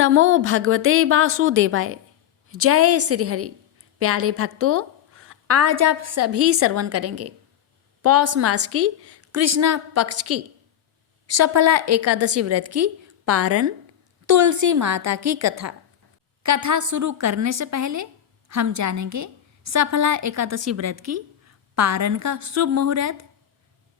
नमो भगवते वासुदेवाय। जय श्री हरि। प्यारे भक्तों, आज आप सभी श्रवण करेंगे पौष मास की कृष्णा पक्ष की सफला एकादशी व्रत की पारण तुलसी माता की कथा। कथा शुरू करने से पहले हम जानेंगे सफला एकादशी व्रत की पारण का शुभ मुहूर्त,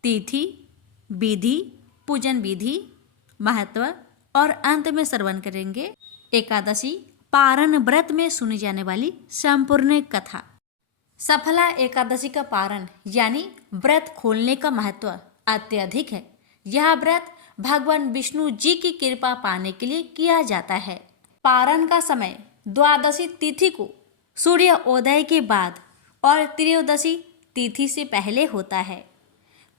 तिथि, विधि, पूजन विधि, महत्व और अंत में श्रवण करेंगे एकादशी पारण व्रत में सुनी जाने वाली संपूर्ण कथा। सफला एकादशी का पारण यानी व्रत खोलने का महत्व अत्यधिक है। यह व्रत भगवान विष्णु जी की कृपा पाने के लिए किया जाता है। पारण का समय द्वादशी तिथि को सूर्योदय के बाद और त्रयोदशी तिथि से पहले होता है।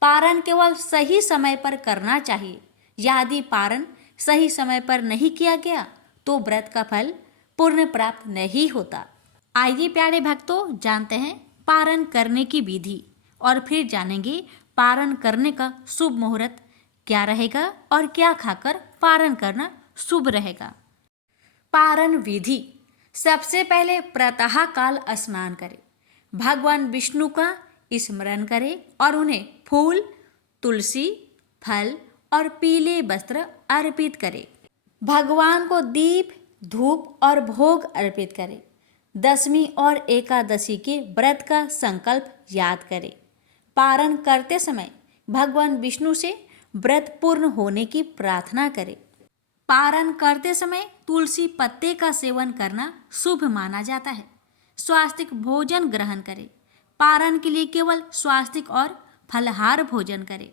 पारण केवल सही समय पर करना चाहिए। यदि पारण सही समय पर नहीं किया गया तो व्रत का फल पूर्ण प्राप्त नहीं होता। आइए प्यारे भक्तों, जानते हैं पारण करने की विधि और फिर जानेंगे पारण करने का शुभ मुहूर्त क्या रहेगा और क्या खाकर पारण करना शुभ रहेगा। पारण विधि। सबसे पहले प्रातः काल स्नान करें, भगवान विष्णु का स्मरण करें और उन्हें फूल, तुलसी, फल और पीले वस्त्र अर्पित करें। भगवान को दीप, धूप और भोग अर्पित करें। दशमी और एकादशी के व्रत का संकल्प याद करें। पारण करते समय भगवान विष्णु से व्रत पूर्ण होने की प्रार्थना करें। पारण करते समय तुलसी पत्ते का सेवन करना शुभ माना जाता है। स्वास्तिक भोजन ग्रहण करें। पारण के लिए केवल स्वास्तिक और फलहार भोजन करें।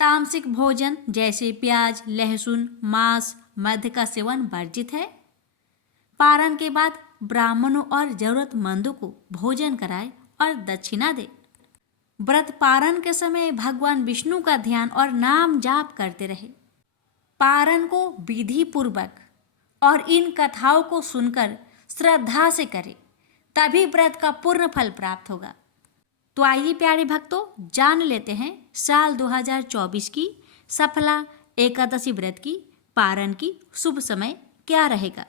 तामसिक भोजन जैसे प्याज, लहसुन, मांस, मद्य का सेवन वर्जित है। पारण के बाद ब्राह्मणों और जरूरतमंदों को भोजन कराएं और दक्षिणा दें। व्रत पारण के समय भगवान विष्णु का ध्यान और नाम जाप करते रहे। पारण को विधि पूर्वक और इन कथाओं को सुनकर श्रद्धा से करें, तभी व्रत का पूर्ण फल प्राप्त होगा। तो आइए प्यारे भक्तों, जान लेते हैं साल 2024 की सफला एकादशी व्रत की पारण की शुभ समय क्या रहेगा।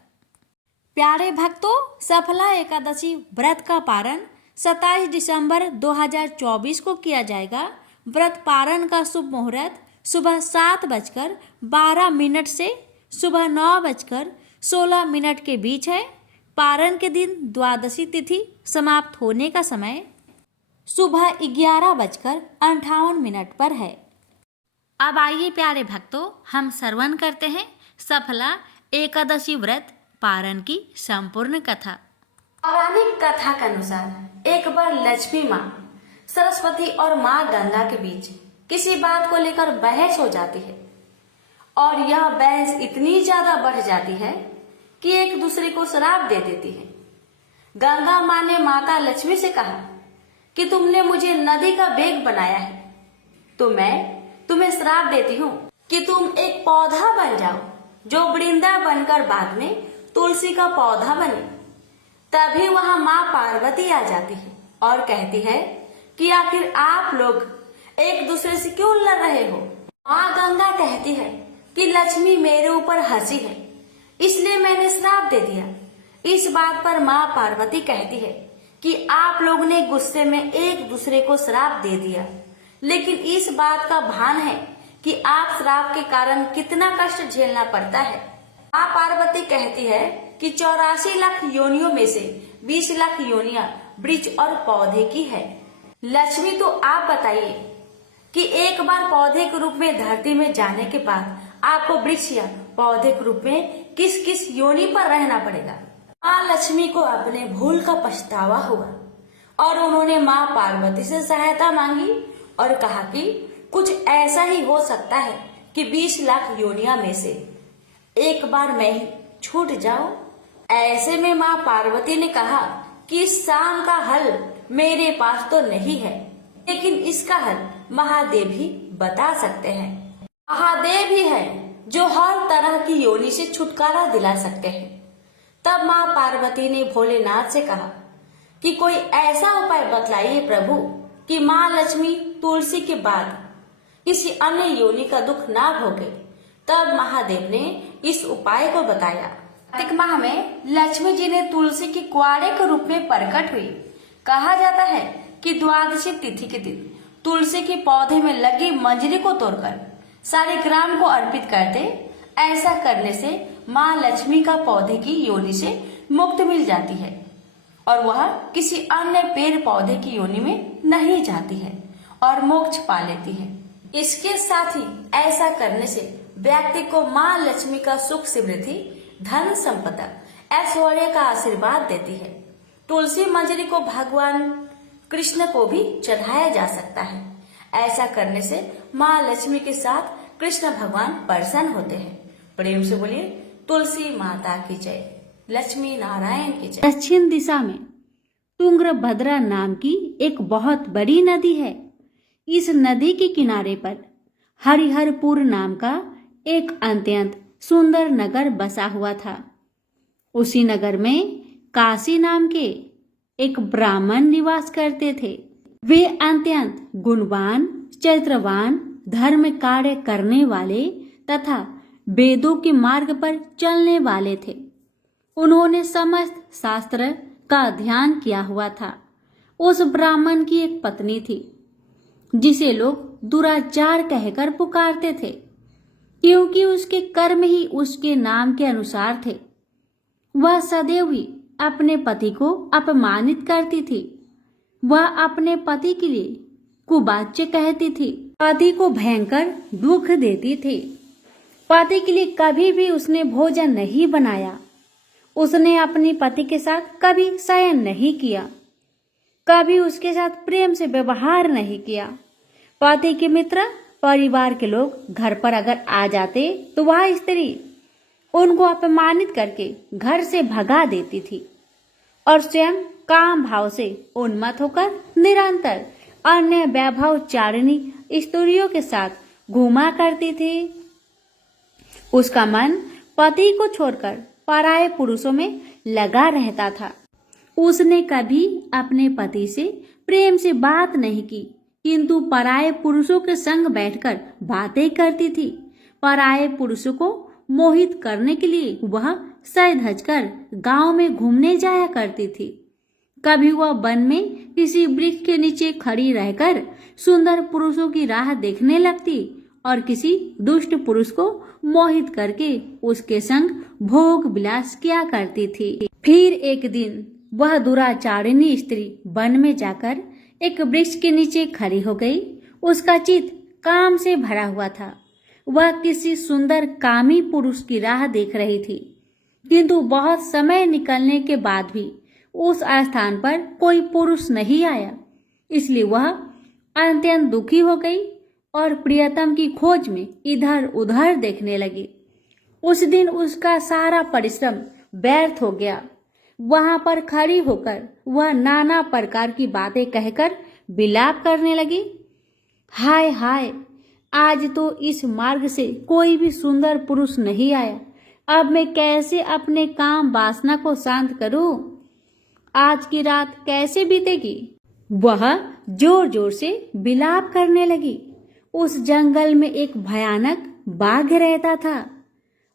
प्यारे भक्तों, सफला एकादशी व्रत का पारण 27 दिसंबर 2024 को किया जाएगा। व्रत पारण का शुभ मुहूर्त सुबह 7:12 से सुबह 9:16 के बीच है। पारण के दिन द्वादशी तिथि समाप्त होने का समय सुबह 11:58 पर है। अब आइए प्यारे भक्तों, हम श्रवण करते हैं सफला एकादशी व्रत पारण की संपूर्ण कथा। पौराणिक कथा के अनुसार एक बार लक्ष्मी माँ, सरस्वती और माँ गंगा के बीच किसी बात को लेकर बहस हो जाती है और यह बहस इतनी ज्यादा बढ़ जाती है कि एक दूसरे को श्राप दे देती है। गंगा माँ ने माता लक्ष्मी से कहा कि तुमने मुझे नदी का वेग बनाया है, तो मैं तुम्हें श्राप देती हूँ कि तुम एक पौधा बन जाओ जो वृंदा बनकर बाद में तुलसी का पौधा बने। तभी वहां माँ पार्वती आ जाती है और कहती है कि आखिर आप लोग एक दूसरे से क्यों लड़ रहे हो। माँ गंगा कहती है कि लक्ष्मी मेरे ऊपर हंसी है, इसलिए मैंने श्राप दे दिया। इस बात पर माँ पार्वती कहती है कि आप लोगों ने गुस्से में एक दूसरे को श्राप दे दिया, लेकिन इस बात का भान है कि आप श्राप के कारण कितना कष्ट झेलना पड़ता है। माँ पार्वती कहती है कि 84 लाख योनियों में से 20 लाख योनियां वृक्ष और पौधे की है। लक्ष्मी, तो आप बताइए कि एक बार पौधे के रूप में धरती में जाने के बाद आपको वृक्ष या पौधे के रूप में किस किस योनि पर रहना पड़ेगा। माँ लक्ष्मी को अपने भूल का पछतावा हुआ और उन्होंने माँ पार्वती से सहायता मांगी और कहा कि कुछ ऐसा ही हो सकता है कि 20 लाख योनिया में से एक बार मैं ही छूट जाऊं। ऐसे में माँ पार्वती ने कहा कि इस शाम का हल मेरे पास तो नहीं है, लेकिन इसका हल महादेव ही बता सकते हैं। महादेव ही है जो हर तरह की योनि से छुटकारा दिला सकते हैं। तब माँ पार्वती ने भोलेनाथ से कहा कि कोई ऐसा उपाय बतलाइए प्रभु कि माँ लक्ष्मी तुलसी के बाद किसी अन्य योनि का दुख ना भोगे। तब महादेव ने इस उपाय को बताया। कार्तिक माह में लक्ष्मी जी ने तुलसी की कुआरे के रूप में प्रकट हुई। कहा जाता है कि द्वादशी तिथि के दिन तुलसी के पौधे में लगी मंजरी को तोड़कर शालिग्राम को अर्पित करते। ऐसा करने से माँ लक्ष्मी का पौधे की योनि से मुक्ति मिल जाती है और वह किसी अन्य पेड़ पौधे की योनि में नहीं जाती है और मोक्ष पा लेती है। इसके साथ ही ऐसा करने से व्यक्ति को माँ लक्ष्मी का सुख समृद्धि, धन संपदा, ऐश्वर्य का आशीर्वाद देती है। तुलसी मंजरी को भगवान कृष्ण को भी चढ़ाया जा सकता है। ऐसा करने से माँ लक्ष्मी के साथ कृष्ण भगवान प्रसन्न होते हैं। प्रेम से बोलिए तुलसी माता की जय, लक्ष्मी नारायण की जय। दक्षिण दिशा में तुंगभद्रा नाम की एक बहुत बड़ी नदी है। इस नदी के किनारे पर हरिहरपुर नाम का एक अत्यंत सुंदर नगर बसा हुआ था। उसी नगर में काशी नाम के एक ब्राह्मण निवास करते थे। वे अत्यंत गुणवान, चरित्रवान, धर्म कार्य करने वाले तथा वेदों के मार्ग पर चलने वाले थे। उन्होंने समस्त शास्त्र का अध्ययन किया हुआ था। उस ब्राह्मण की एक पत्नी थी जिसे लोग दुराचार कहकर पुकारते थे, क्योंकि उसके कर्म ही उसके नाम के अनुसार थे। वह सदैव ही अपने पति को अपमानित करती थी। वह अपने पति के लिए कुवाच्य कहती थी, पति को भयंकर दुख देती थी। पति के लिए कभी भी उसने भोजन नहीं बनाया। उसने अपने पति के साथ कभी शयन नहीं किया, कभी उसके साथ प्रेम से व्यवहार नहीं किया। पति के मित्र, परिवार के लोग घर पर अगर आ जाते तो वह स्त्री उनको अपमानित करके घर से भगा देती थी और स्वयं काम भाव से उन्मत्त होकर निरंतर अन्य वैभव चारिणी स्त्रियों के साथ घूमा करती थी। उसका मन पति को छोड़कर पराये पुरुषों में लगा रहता था। उसने कभी अपने पति से प्रेम से बात नहीं की, किंतु पराये पुरुषों के संग बैठकर बातें करती थी। पराये पुरुषों को मोहित करने के लिए वह सज धज कर गांव में घूमने जाया करती थी। कभी वह वन में किसी वृक्ष के नीचे खड़ी रहकर सुंदर पुरुषों की राह देखने लगती और किसी दुष्ट पुरुष को मोहित करके उसके संग भोग विलास किया करती थी। फिर एक दिन वह दुराचारिणी स्त्री वन में जाकर एक वृक्ष के नीचे खड़ी हो गई। उसका चित्त काम से भरा हुआ था। वह किसी सुंदर कामी पुरुष की राह देख रही थी, किंतु बहुत समय निकलने के बाद भी उस स्थान पर कोई पुरुष नहीं आया। इसलिए वह अत्यंत दुखी हो गई और प्रियतम की खोज में इधर उधर देखने लगी। उस दिन उसका सारा परिश्रम व्यर्थ हो गया। वहां पर खड़ी होकर वह नाना प्रकार की बातें कहकर विलाप करने लगी। हाय हाय, आज तो इस मार्ग से कोई भी सुंदर पुरुष नहीं आया। अब मैं कैसे अपने काम वासना को शांत करूं? आज की रात कैसे बीतेगी? वह जोर जोर से विलाप करने लगी। उस जंगल में एक भयानक बाघ रहता था।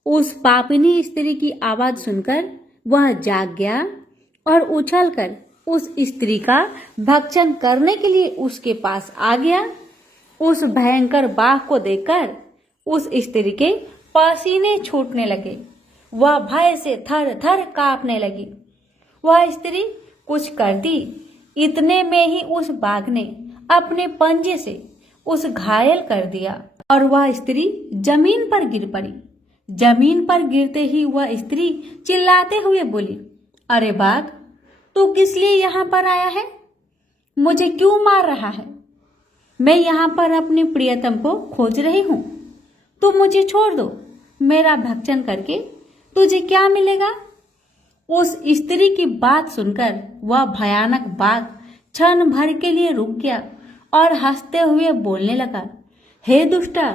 उस पापिनी स्त्री की आवाज सुनकर वह जाग गया और उछलकर उस स्त्री का भक्षण करने के लिए उसके पास आ गया। उस भयंकर बाघ को देखकर उस स्त्री के पसीने छूटने लगे। वह भय से थर थर कांपने लगी। वह स्त्री कुछ करती, इतने में ही उस बाघ ने अपने पंजे से उस घायल कर दिया और वह स्त्री जमीन पर गिर पड़ी। जमीन पर गिरते ही वह स्त्री चिल्लाते हुए बोली, अरे बाघ, तू किस लिए यहाँ पर आया है? मुझे क्यों मार रहा है? मैं यहाँ पर अपने प्रियतम को खोज रही हूँ। तू मुझे छोड़ दो। मेरा भक्षण करके तुझे क्या मिलेगा? उस स्त्री की बात सुनकर वह भयानक बाघ क्षण भर के लिए रुक गया और हंसते हुए बोलने लगा, हे दुष्टा,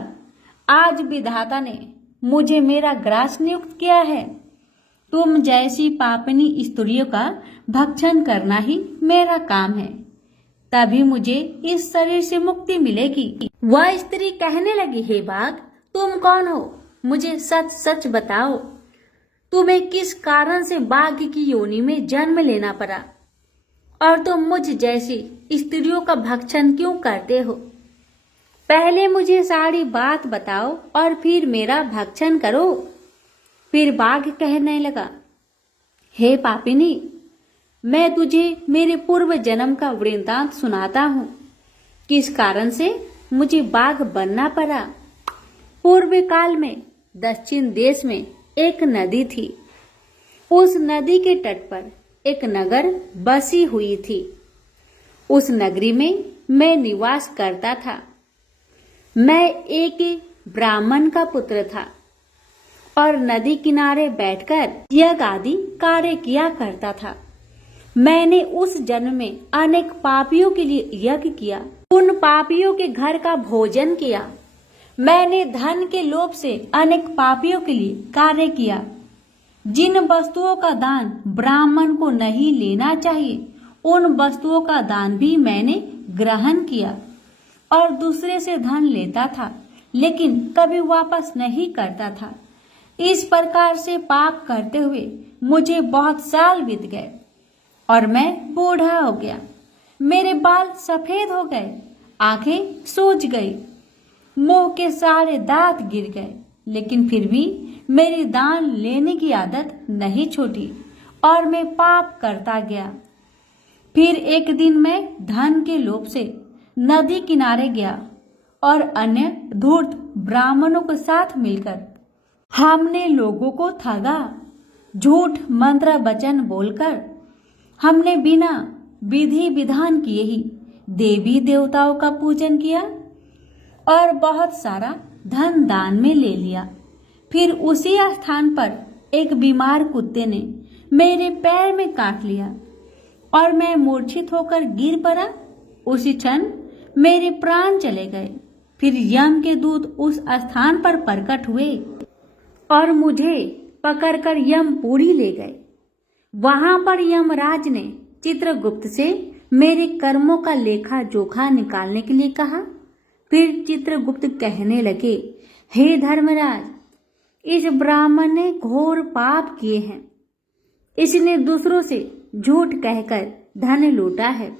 आज विधाता ने मुझे मेरा ग्रास नियुक्त किया है। तुम जैसी पापनी स्त्रियों का भक्षण करना ही मेरा काम है, तभी मुझे इस शरीर से मुक्ति मिलेगी। वह स्त्री कहने लगी, हे बाघ, तुम कौन हो? मुझे सच सच बताओ, तुम्हें किस कारण से बाघ की योनि में जन्म लेना पड़ा और तुम मुझ जैसी स्त्रियों का भक्षण क्यों करते हो? पहले मुझे सारी बात बताओ और फिर मेरा भक्षण करो। फिर बाघ कहने लगा, हे पापिनी, मैं तुझे मेरे पूर्व जन्म का वृत्तांत सुनाता हूँ, किस कारण से मुझे बाघ बनना पड़ा। पूर्व काल में दक्षिण देश में एक नदी थी। उस नदी के तट पर एक नगर बसी हुई थी। उस नगरी में मैं निवास करता था। मैं एक ब्राह्मण का पुत्र था और नदी किनारे बैठकर यज्ञ आदि कार्य किया करता था। मैंने उस जन्म में अनेक पापियों के लिए यज्ञ किया, उन पापियों के घर का भोजन किया। मैंने धन के लोभ से अनेक पापियों के लिए कार्य किया। जिन वस्तुओं का दान ब्राह्मण को नहीं लेना चाहिए, उन वस्तुओं का दान भी मैंने ग्रहण किया और दूसरे से धन लेता था, लेकिन कभी वापस नहीं करता था। इस प्रकार से पाप करते हुए मुझे बहुत साल बीत गए और मैं बूढ़ा हो गया। मेरे बाल सफेद हो गए, आंखें सूज गई, मुंह के सारे दांत गिर गए, लेकिन फिर भी मेरी दान लेने की आदत नहीं छूटी और मैं पाप करता गया। फिर एक दिन मैं धन के लोभ से नदी किनारे गया और अन्य धूर्त ब्राह्मणों के साथ मिलकर हमने लोगों को ठगा। झूठ मंत्र वचन बोलकर हमने बिना विधि विधान किए ही देवी देवताओं का पूजन किया और बहुत सारा धन दान में ले लिया। फिर उसी स्थान पर एक बीमार कुत्ते ने मेरे पैर में काट लिया और मैं मूर्छित होकर गिर पड़ा। उसी क्षण मेरे प्राण चले गए। फिर यम के दूत उस स्थान पर प्रकट हुए और मुझे पकड़कर यमपुरी ले गए। वहां पर यमराज ने चित्रगुप्त से मेरे कर्मों का लेखा जोखा निकालने के लिए कहा। फिर चित्रगुप्त कहने लगे, हे धर्मराज, इस ब्राह्मण ने घोर पाप किए हैं। इसने दूसरों से झूठ कहकर धन लूटा है,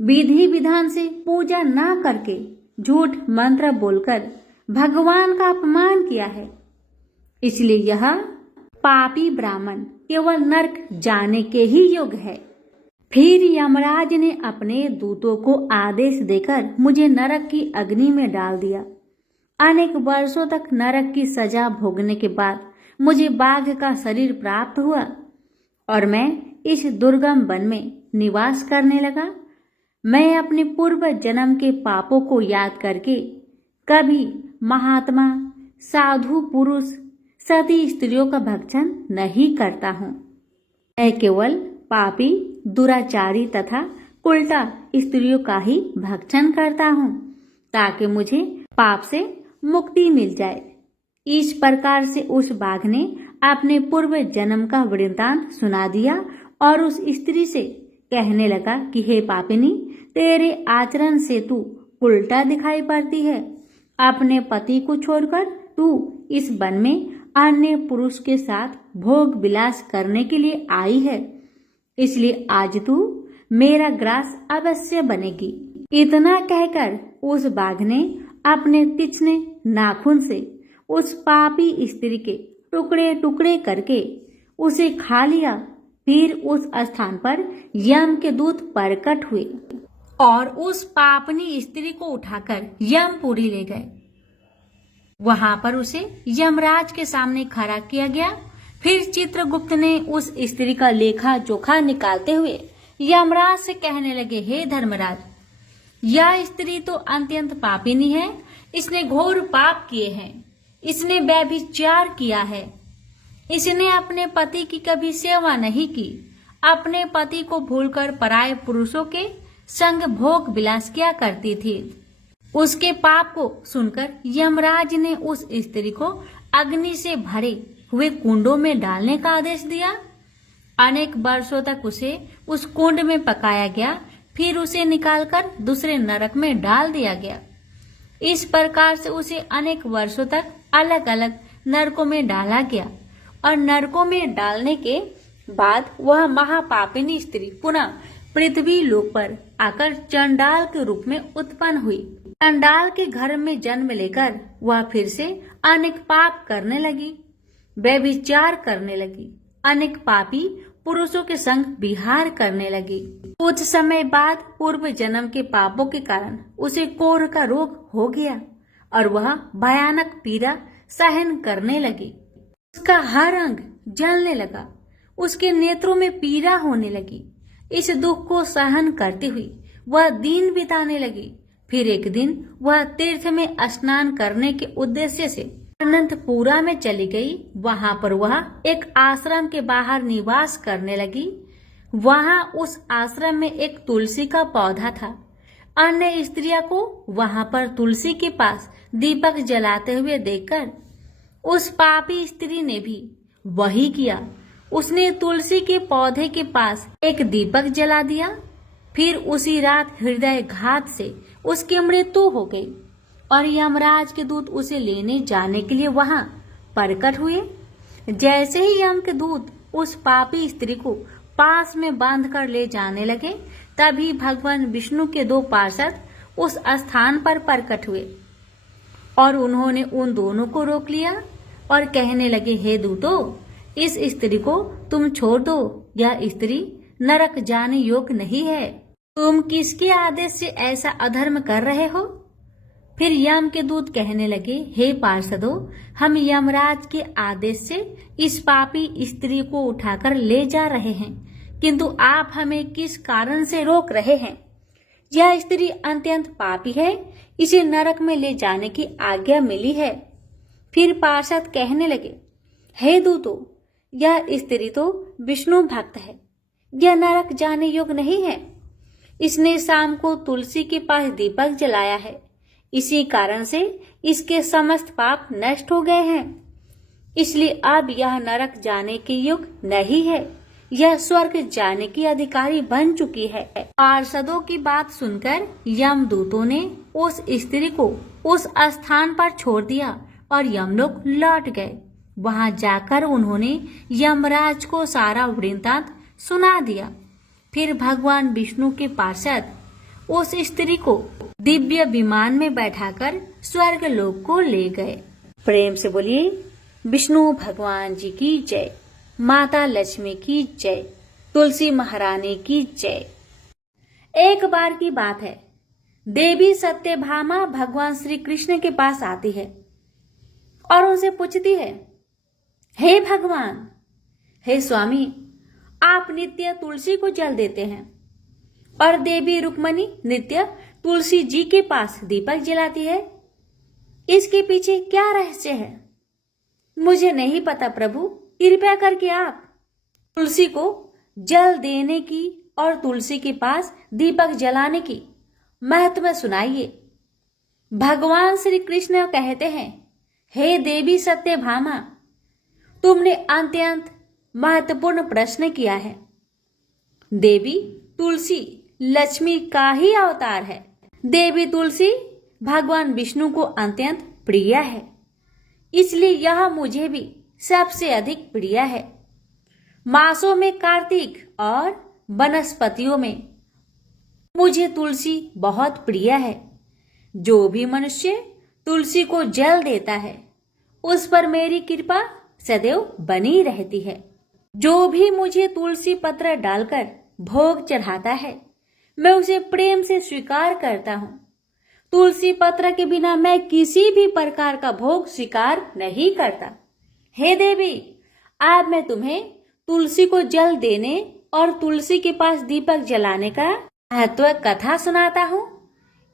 विधि विधान से पूजा ना करके झूठ मंत्र बोलकर भगवान का अपमान किया है। इसलिए यह पापी ब्राह्मण केवल नरक जाने के ही योग्य है। फिर यमराज ने अपने दूतों को आदेश देकर मुझे नरक की अग्नि में डाल दिया। अनेक वर्षों तक नरक की सजा भोगने के बाद मुझे बाघ का शरीर प्राप्त हुआ और मैं इस दुर्गम वन में निवास करने लगा। मैं अपने पूर्व जन्म के पापों को याद करके कभी महात्मा, साधु पुरुष, सती स्त्रियों का भक्षण नहीं करता हूँ। मैं केवल पापी, दुराचारी तथा उल्टा स्त्रियों का ही भक्षण करता हूँ ताकि मुझे पाप से मुक्ति मिल जाए। इस प्रकार से उस बाघ ने अपने पूर्व जन्म का वृत्तांत सुना दिया और उस स्त्री से कहने लगा कि हे पापिनी, तेरे आचरण से तू उल्टा दिखाई पड़ती है। अपने पति को छोड़कर तू इस वन में अन्य पुरुष के साथ भोग विलास करने के लिए आई है, इसलिए आज तू मेरा ग्रास अवश्य बनेगी। इतना कहकर उस बाघ ने अपने तीक्ष्ण नाखून से उस पापी स्त्री के टुकड़े टुकड़े करके उसे खा लिया। फिर उस स्थान पर यम के दूत प्रकट हुए और उस पापनी स्त्री को उठाकर यमपुरी ले गए। वहां पर उसे यमराज के सामने खड़ा किया गया। फिर चित्रगुप्त ने उस स्त्री का लेखा जोखा निकालते हुए यमराज से कहने लगे, हे धर्मराज, यह स्त्री तो अत्यंत पापिनी है। इसने घोर पाप किए हैं। इसने व्यभिचार किया है। इसने अपने पति की कभी सेवा नहीं की। अपने पति को भूलकर पराये पुरुषों के संग भोग विलास किया करती थी। उसके पाप को सुनकर यमराज ने उस स्त्री को अग्नि से भरे हुए कुंडों में डालने का आदेश दिया। अनेक वर्षों तक उसे उस कुंड में पकाया गया। फिर उसे निकालकर दूसरे नरक में डाल दिया गया। इस प्रकार से उसे अनेक वर्षों तक अलग अलग नरकों में डाला गया और नरकों में डालने के बाद वह महापापिनी स्त्री पुनः पृथ्वी लोक पर आकर चंडाल के रूप में उत्पन्न हुई। चंडाल के घर में जन्म लेकर वह फिर से अनेक पाप करने लगी, व्यभिचार करने लगी, अनेक पापी पुरुषों के संग विहार करने लगी। कुछ समय बाद पूर्व जन्म के पापों के कारण उसे कोढ़ का रोग हो गया और वह भयानक पीड़ा सहन करने लगी। उसका हर अंग जलने लगा, उसके नेत्रों में पीड़ा होने लगी। इस दुख को सहन करती हुई वह दिन बिताने लगी। फिर एक दिन वह तीर्थ में स्नान करने के उद्देश्य से अनंतपुरा में चली गई। वहां पर वह एक आश्रम के बाहर निवास करने लगी। वहां उस आश्रम में एक तुलसी का पौधा था। अन्य स्त्रियों को वहां पर तुलसी के पास दीपक जलाते हुए देखकर उस पापी स्त्री ने भी वही किया। उसने तुलसी के पौधे के पास एक दीपक जला दिया। फिर उसी रात हृदय घात से उसकी मृत्यु हो गई और यमराज के दूत उसे लेने जाने के लिए वहां प्रकट हुए। जैसे ही यम के दूत उस पापी स्त्री को पास में बांधकर ले जाने लगे, तभी भगवान विष्णु के दो पार्षद उस स्थान पर प्रकट हुए और उन्होंने उन दोनों को रोक लिया और कहने लगे, हे दूतों, इस स्त्री को तुम छोड़ दो। यह स्त्री नरक जाने योग्य नहीं है। तुम किसके आदेश से ऐसा अधर्म कर रहे हो? फिर यम के दूत कहने लगे, हे पार्षदों, हम यमराज के आदेश से इस पापी स्त्री को उठाकर ले जा रहे हैं, किंतु आप हमें किस कारण से रोक रहे हैं? यह स्त्री अत्यंत पापी है, इसे नरक में ले जाने की आज्ञा मिली है। फिर पार्षद कहने लगे, हे दूतों, यह स्त्री तो विष्णु भक्त है, यह नरक जाने योग्य नहीं है। इसने शाम को तुलसी के पास दीपक जलाया है, इसी कारण से इसके समस्त पाप नष्ट हो गए हैं। इसलिए अब यह नरक जाने के योग्य नहीं है, यह स्वर्ग जाने की अधिकारी बन चुकी है। पार्षदों की बात सुनकर यमदूतों ने उस स्त्री को उस स्थान पर छोड़ दिया और यमलोक लौट गए। वहां जाकर उन्होंने यमराज को सारा वृत्तांत सुना दिया। फिर भगवान विष्णु के पार्षद उस स्त्री को दिव्य विमान में बैठाकर स्वर्ग लोक को ले गए। प्रेम से बोलिए विष्णु भगवान जी की जय, माता लक्ष्मी की जय, तुलसी महारानी की जय। एक बार की बात है, देवी सत्यभामा भगवान श्री कृष्ण के पास आती है और उनसे पूछती है, हे भगवान, हे स्वामी, आप नित्य तुलसी को जल देते हैं और देवी रुक्मणी नित्य तुलसी जी के पास दीपक जलाती है। इसके पीछे क्या रहस्य है? मुझे नहीं पता प्रभु, कृपया करके आप तुलसी को जल देने की और तुलसी के पास दीपक जलाने की महत्व सुनाइए। भगवान श्री कृष्ण कहते हैं, हे देवी सत्यभामा, तुमने अत्यंत महत्वपूर्ण प्रश्न किया है। देवी तुलसी लक्ष्मी का ही अवतार है। देवी तुलसी भगवान विष्णु को अत्यंत प्रिय है, इसलिए यह मुझे भी सबसे अधिक प्रिय है। मासों में कार्तिक और वनस्पतियों में मुझे तुलसी बहुत प्रिय है। जो भी मनुष्य तुलसी को जल देता है, उस पर मेरी कृपा सदैव बनी रहती है। जो भी मुझे तुलसी पत्र डालकर भोग चढ़ाता है, मैं उसे प्रेम से स्वीकार करता हूँ। तुलसी पत्र के बिना मैं किसी भी प्रकार का भोग स्वीकार नहीं करता। हे देवी, आज मैं तुम्हें तुलसी को जल देने और तुलसी के पास दीपक जलाने का महत्व कथा सुनाता हूँ,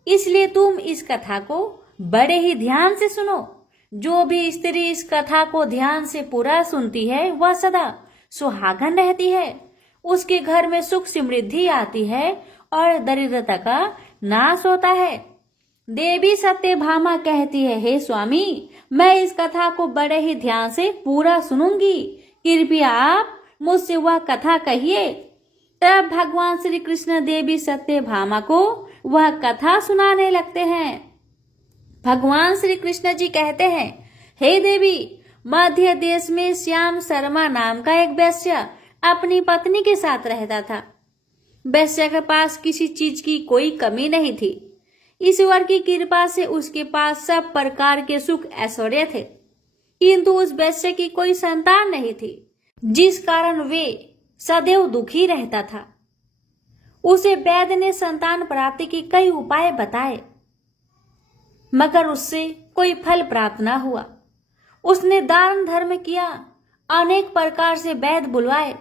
इसलिए तुम इस कथा को बड़े ही ध्यान से सुनो। जो भी स्त्री इस कथा को ध्यान से पूरा सुनती है, वह सदा सुहागन रहती है। उसके घर में सुख समृद्धि आती है और दरिद्रता का नाश होता है। देवी सत्यभामा कहती है, हे स्वामी, मैं इस कथा को बड़े ही ध्यान से पूरा सुनूंगी, कृपया आप मुझसे वह कथा कहिए। तब भगवान श्री कृष्ण देवी सत्यभामा को वह कथा सुनाने लगते हैं। भगवान श्री कृष्ण जी कहते हैं, हे देवी, मध्य देश में श्याम शर्मा नाम का एक वैश्य अपनी पत्नी के साथ रहता था। वैश्य के पास किसी चीज की कोई कमी नहीं थी। ईश्वर की कृपा से उसके पास सब प्रकार के सुख ऐश्वर्य थे, किंतु उस वैश्य की कोई संतान नहीं थी, जिस कारण वे सदैव दुखी रहता था। उसे वैद्य ने संतान प्राप्ति के कई उपाय बताए, मगर उससे कोई फल प्राप्त न हुआ। उसने दान धर्म किया, अनेक प्रकार से वैद्य बुलवाए,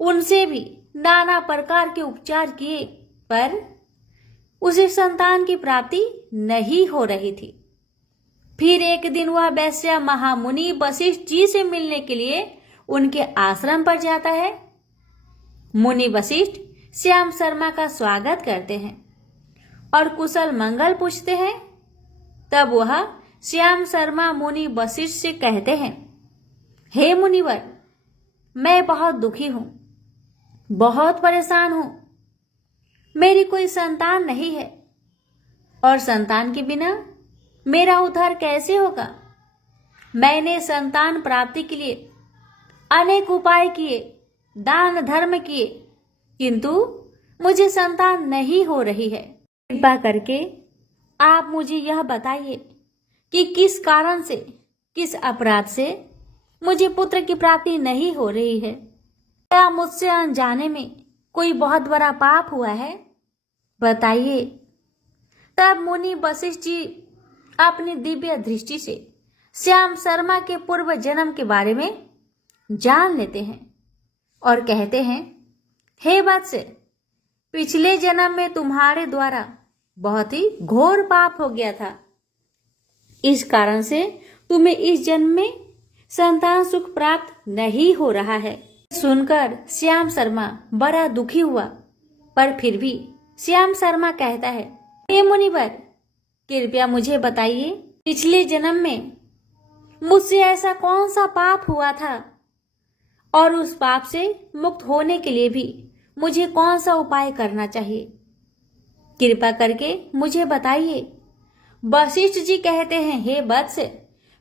उनसे भी नाना प्रकार के उपचार किए, पर उसे संतान की प्राप्ति नहीं हो रही थी। फिर एक दिन वह वैश्य महामुनि वशिष्ठ जी से मिलने के लिए उनके आश्रम पर जाता है। मुनि वशिष्ठ श्याम शर्मा का स्वागत करते हैं और कुशल मंगल पूछते हैं। तब वह श्याम शर्मा मुनि वशिष्ठ से कहते हैं, हे मुनिवर, मैं बहुत दुखी हूं, बहुत परेशान हूं। मेरी कोई संतान नहीं है और संतान के बिना मेरा उद्धार कैसे होगा। मैंने संतान प्राप्ति के लिए अनेक उपाय किए, दान धर्म किए, किंतु मुझे संतान नहीं हो रही है। कृपा करके आप मुझे यह बताइए कि किस कारण से, किस अपराध से मुझे पुत्र की प्राप्ति नहीं हो रही है। क्या मुझसे अनजाने में कोई बहुत बड़ा पाप हुआ है? बताइए। तब मुनि वशिष्ठ जी अपनी दिव्य दृष्टि से श्याम शर्मा के पूर्व जन्म के बारे में जान लेते हैं और कहते हैं, हे वत्स, पिछले जन्म में तुम्हारे द्वारा बहुत ही घोर पाप हो गया था। इस कारण से तुम्हें इस जन्म में संतान सुख प्राप्त नहीं हो रहा है। सुनकर श्याम शर्मा बड़ा दुखी हुआ, पर फिर भी श्याम शर्मा कहता है, हे मुनिवर, कृपया मुझे बताइए, पिछले जन्म में मुझसे ऐसा कौन सा पाप हुआ था और उस पाप से मुक्त होने के लिए भी मुझे कौन सा उपाय करना चाहिए? कृपा करके मुझे बताइए। वशिष्ठ जी कहते हैं, हे वत्स,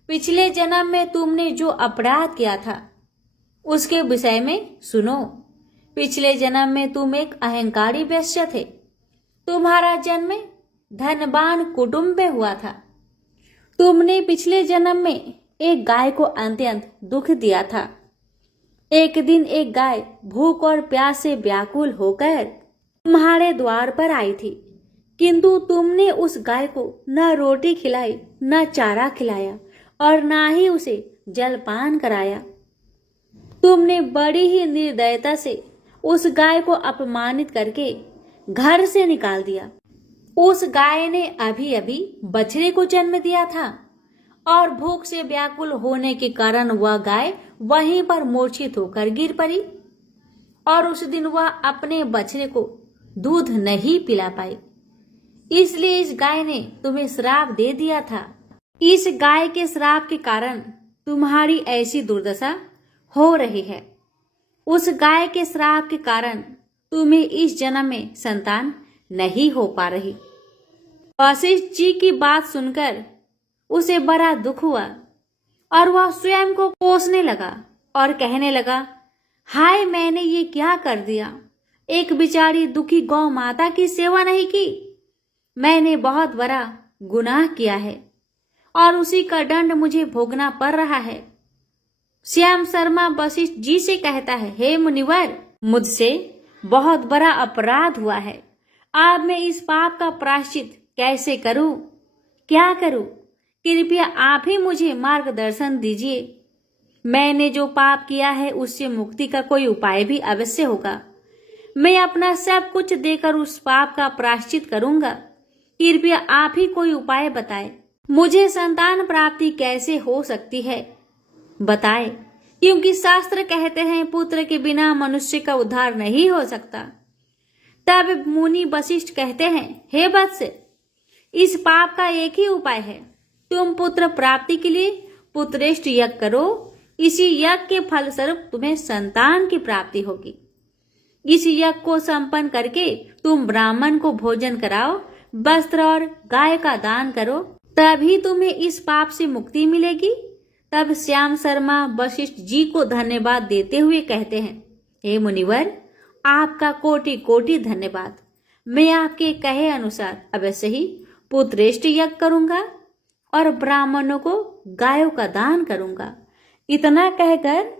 पिछले जन्म में तुमने जो अपराध किया था उसके विषय में सुनो। पिछले जन्म में तुम एक अहंकारी वैश्य थे। तुम्हारा जन्म धनवान कुटुंब में हुआ था। तुमने पिछले जन्म में एक गाय को अत्यंत दुख दिया था। एक दिन एक गाय भूख और प्यास से व्याकुल होकर तुम्हारे द्वार पर आई थी, किंतु तुमने उस गाय को न रोटी खिलाई, न चारा खिलाया और न ही उसे जलपान कराया। तुमने बड़ी ही निर्दयता से उस गाय को अपमानित करके घर से निकाल दिया। उस गाय ने अभी अभी बछड़े को जन्म दिया था और भूख से व्याकुल होने के कारण वह गाय वहीं पर मूर्छित होकर गिर पड़ी और उस दिन वह अपने बछड़े को दूध नहीं पिला पाई। इसलिए इस गाय ने तुम्हें श्राप दे दिया था। इस गाय के श्राप के कारण तुम्हारी ऐसी दुर्दशा हो रही है। उस गाय के श्राप के कारण तुम्हें इस जन्म में संतान नहीं हो पा रही। वशिष्ठ जी की बात सुनकर उसे बड़ा दुख हुआ और वह स्वयं को कोसने लगा और कहने लगा, हाय, मैंने ये क्या कर दिया। एक बेचारी दुखी गौ माता की सेवा नहीं की। मैंने बहुत बड़ा गुनाह किया है और उसी का दंड मुझे भोगना पड़ रहा है। श्याम शर्मा वशिष्ठ जी से कहता है, हे मुनिवर, मुझसे बहुत बड़ा अपराध हुआ है। अब मैं इस पाप का प्रायश्चित कैसे करूं? क्या करूं? कृपया आप ही मुझे मार्गदर्शन दीजिए। मैंने जो पाप किया है उससे मुक्ति का कोई उपाय भी अवश्य होगा। मैं अपना सब कुछ देकर उस पाप का प्रायश्चित करूंगा। कृपया आप ही कोई उपाय बताएं। मुझे संतान प्राप्ति कैसे हो सकती है, बताएं, क्योंकि शास्त्र कहते हैं पुत्र के बिना मनुष्य का उद्धार नहीं हो सकता। तब मुनि वशिष्ठ कहते हैं, हे वत्स, इस पाप का एक ही उपाय है। तुम पुत्र प्राप्ति के लिए पुत्रेष्ट यज्ञ करो। इसी यज्ञ के फलस्वरूप तुम्हें संतान की प्राप्ति होगी। इस यज्ञ को संपन्न करके तुम ब्राह्मण को भोजन कराओ, वस्त्र और गाय का दान करो, तभी तुम्हें इस पाप से मुक्ति मिलेगी। तब श्याम शर्मा वशिष्ठ जी को धन्यवाद देते हुए कहते हैं, हे मुनिवर, आपका कोटि कोटि धन्यवाद। मैं आपके कहे अनुसार अवश्य ही पुत्रेष्ट यज्ञ करूंगा और ब्राह्मणों को गायों का दान करूंगा। इतना कहकर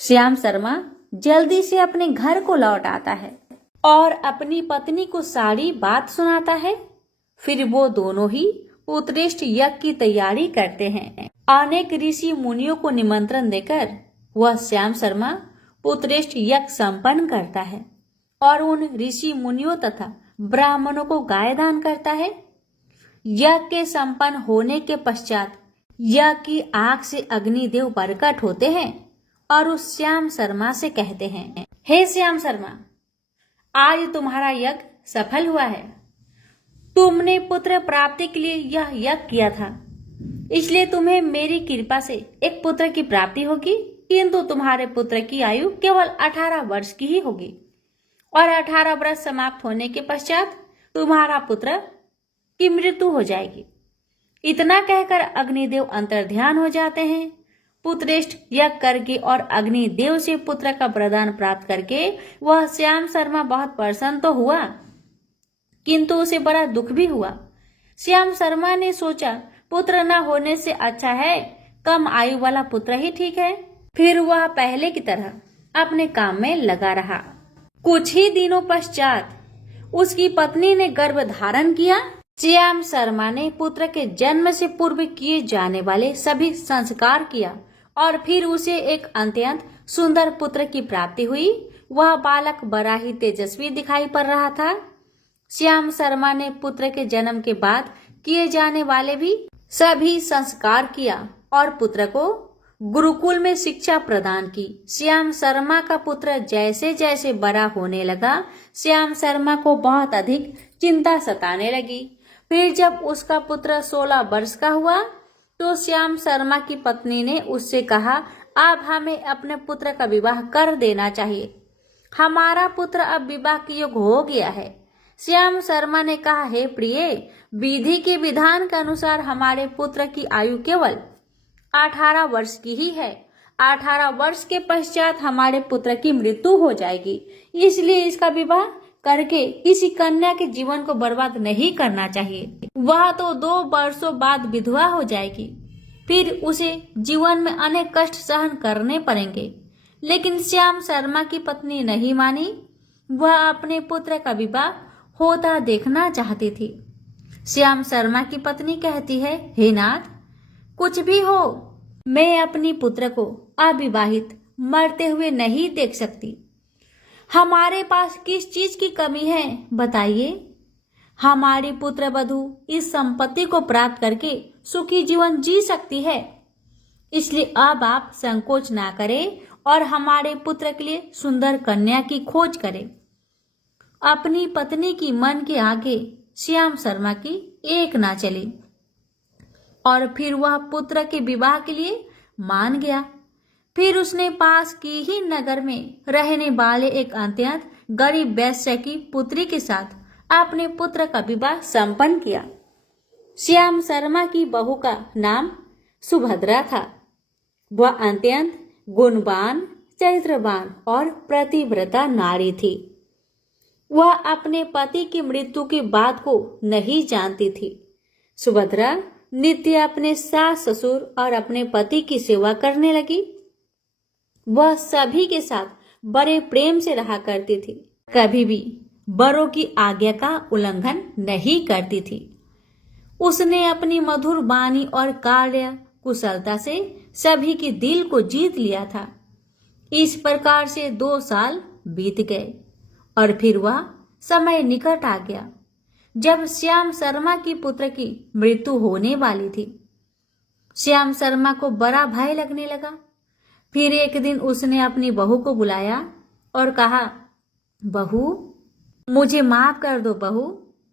श्याम शर्मा जल्दी से अपने घर को लौट आता है और अपनी पत्नी को सारी बात सुनाता है। फिर वो दोनों ही पुत्रेष्ट यज्ञ की तैयारी करते हैं। अनेक ऋषि मुनियों को निमंत्रण देकर वह श्याम शर्मा पुत्रेष्ट यज्ञ संपन्न करता है और उन ऋषि मुनियों तथा ब्राह्मणों को गाय दान करता है। यज्ञ के संपन्न होने के पश्चात यज्ञ की आग से अग्निदेव प्रकट होते हैं और उस श्याम शर्मा से कहते हैं, हे श्याम शर्मा, आज तुम्हारा यज्ञ सफल हुआ है। तुमने पुत्र प्राप्ति के लिए यह यज्ञ किया था, इसलिए तुम्हें मेरी कृपा से एक पुत्र की प्राप्ति होगी, किंतु तुम्हारे पुत्र की आयु केवल 18 वर्ष की ही होगी और 18 वर्ष समाप्त होने के पश्चात तुम्हारा पुत्र की मृत्यु हो जाएगी। इतना कहकर अग्निदेव अंतर्ध्यान हो जाते हैं। पुत्रेष्ट यज्ञ करके और अग्निदेव से पुत्र का वरदान प्राप्त करके वह श्याम शर्मा बहुत प्रसन्न तो हुआ, किंतु उसे बड़ा दुख भी हुआ। श्याम शर्मा ने सोचा, पुत्र न होने से अच्छा है कम आयु वाला पुत्र ही ठीक है। फिर वह पहले की तरह अपने काम में लगा रहा। कुछ ही दिनों पश्चात उसकी पत्नी ने गर्भ धारण किया। श्याम शर्मा ने पुत्र के जन्म से पूर्व किए जाने वाले सभी संस्कार किया और फिर उसे एक अत्यंत सुंदर पुत्र की प्राप्ति हुई। वह बालक बड़ा ही तेजस्वी दिखाई पड़ रहा था। श्याम शर्मा ने पुत्र के जन्म के बाद किए जाने वाले भी सभी संस्कार किया और पुत्र को गुरुकुल में शिक्षा प्रदान की। श्याम शर्मा का पुत्र जैसे जैसे बड़ा होने लगा, श्याम शर्मा को बहुत अधिक चिंता सताने लगी। फिर जब उसका पुत्र 16 वर्ष का हुआ तो श्याम शर्मा की पत्नी ने उससे कहा, अब हमें अपने पुत्र का विवाह कर देना चाहिए। हमारा पुत्र अब विवाह के योग्य हो गया है। श्याम शर्मा ने कहा, हे प्रिय, विधि के विधान के अनुसार हमारे पुत्र की आयु केवल 18 वर्ष की ही है। 18 वर्ष के पश्चात हमारे पुत्र की मृत्यु हो जाएगी, इसलिए इसका विवाह करके किसी कन्या के जीवन को बर्बाद नहीं करना चाहिए। वह तो 2 वर्षों बाद विधवा हो जाएगी, फिर उसे जीवन में अनेक कष्ट सहन करने पड़ेंगे। लेकिन श्याम शर्मा की पत्नी नहीं मानी। वह अपने पुत्र का विवाह होता देखना चाहती थी। श्याम शर्मा की पत्नी कहती है, हे नाथ, कुछ भी हो, मैं अपनी पुत्र को अविवाहित मरते हुए नहीं देख सकती। हमारे पास किस चीज की कमी है बताइए। हमारी पुत्र वधू इस संपत्ति को प्राप्त करके सुखी जीवन जी सकती है, इसलिए अब आप संकोच ना करें और हमारे पुत्र के लिए सुंदर कन्या की खोज करें। अपनी पत्नी की मन के आगे श्याम शर्मा की एक ना चली और फिर वह पुत्र के विवाह के लिए मान गया। फिर उसने पास की ही नगर में रहने वाले एक अत्यंत गरीब वैश्य की पुत्री के साथ अपने पुत्र का विवाह संपन्न किया। श्याम शर्मा की बहू का नाम सुभद्रा था। वह अत्यंत गुणवान, चरित्रवान और प्रतिव्रता नारी थी। वह अपने पति की मृत्यु की बात को नहीं जानती थी। सुभद्रा नित्य अपने सास ससुर और अपने पति की सेवा करने लगी। वह सभी के साथ बड़े प्रेम से रहा करती थी, कभी भी बड़ों की आज्ञा का उल्लंघन नहीं करती थी। उसने अपनी मधुर वाणी और कार्य कुशलता से सभी के दिल को जीत लिया था। इस प्रकार से 2 साल बीत गए और फिर वह समय निकट आ गया जब श्याम शर्मा की पुत्र की मृत्यु होने वाली थी। श्याम शर्मा को बड़ा भय लगने लगा। फिर एक दिन उसने अपनी बहू को बुलाया और कहा, बहू, मुझे माफ कर दो, बहू,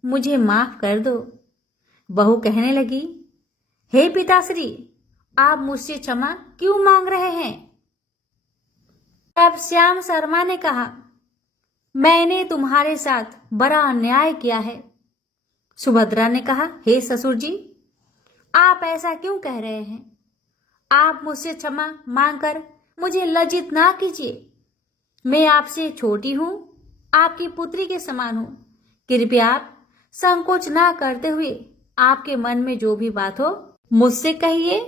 मुझे माफ कर दो। बहू कहने लगी, हे पिताश्री, आप मुझसे क्षमा क्यों मांग रहे हैं? तब श्याम शर्मा ने कहा, मैंने तुम्हारे साथ बड़ा अन्याय किया है। सुभद्रा ने कहा, हे ससुर जी, आप ऐसा क्यों कह रहे हैं? आप मुझसे क्षमा मांगकर मुझे लज्जित ना कीजिए। मैं आपसे छोटी हूँ, आपकी पुत्री के समान हूँ। कृपया आप संकोच ना करते हुए आपके मन में जो भी बात हो मुझसे कहिए।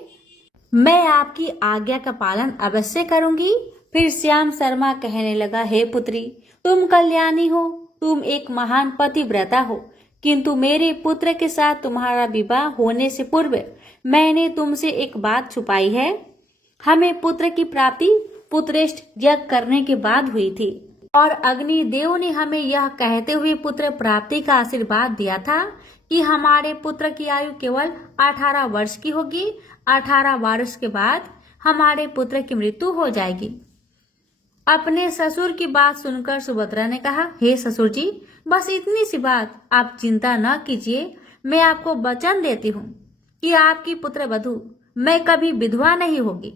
मैं आपकी आज्ञा का पालन अवश्य करूंगी। फिर श्याम शर्मा कहने लगा, हे पुत्री, तुम कल्याणी हो, तुम एक महान पतिव्रता हो, किंतु मेरे पुत्र के साथ तुम्हारा विवाह होने से पूर्व मैंने तुमसे एक बात छुपाई है। हमें पुत्र की प्राप्ति पुत्रेष्ठ यज्ञ करने के बाद हुई थी और अग्निदेव ने हमें यह कहते हुए पुत्र प्राप्ति का आशीर्वाद दिया था कि हमारे पुत्र की आयु केवल 18 वर्ष की होगी। 18 वर्ष के बाद हमारे पुत्र की मृत्यु हो जाएगी। अपने ससुर की बात सुनकर सुभद्रा ने कहा, हे ससुर जी, बस इतनी सी बात, आप चिंता न कीजिए। मैं आपको वचन देती हूँ कि आपकी पुत्र वधू मैं कभी विधवा नहीं होगी।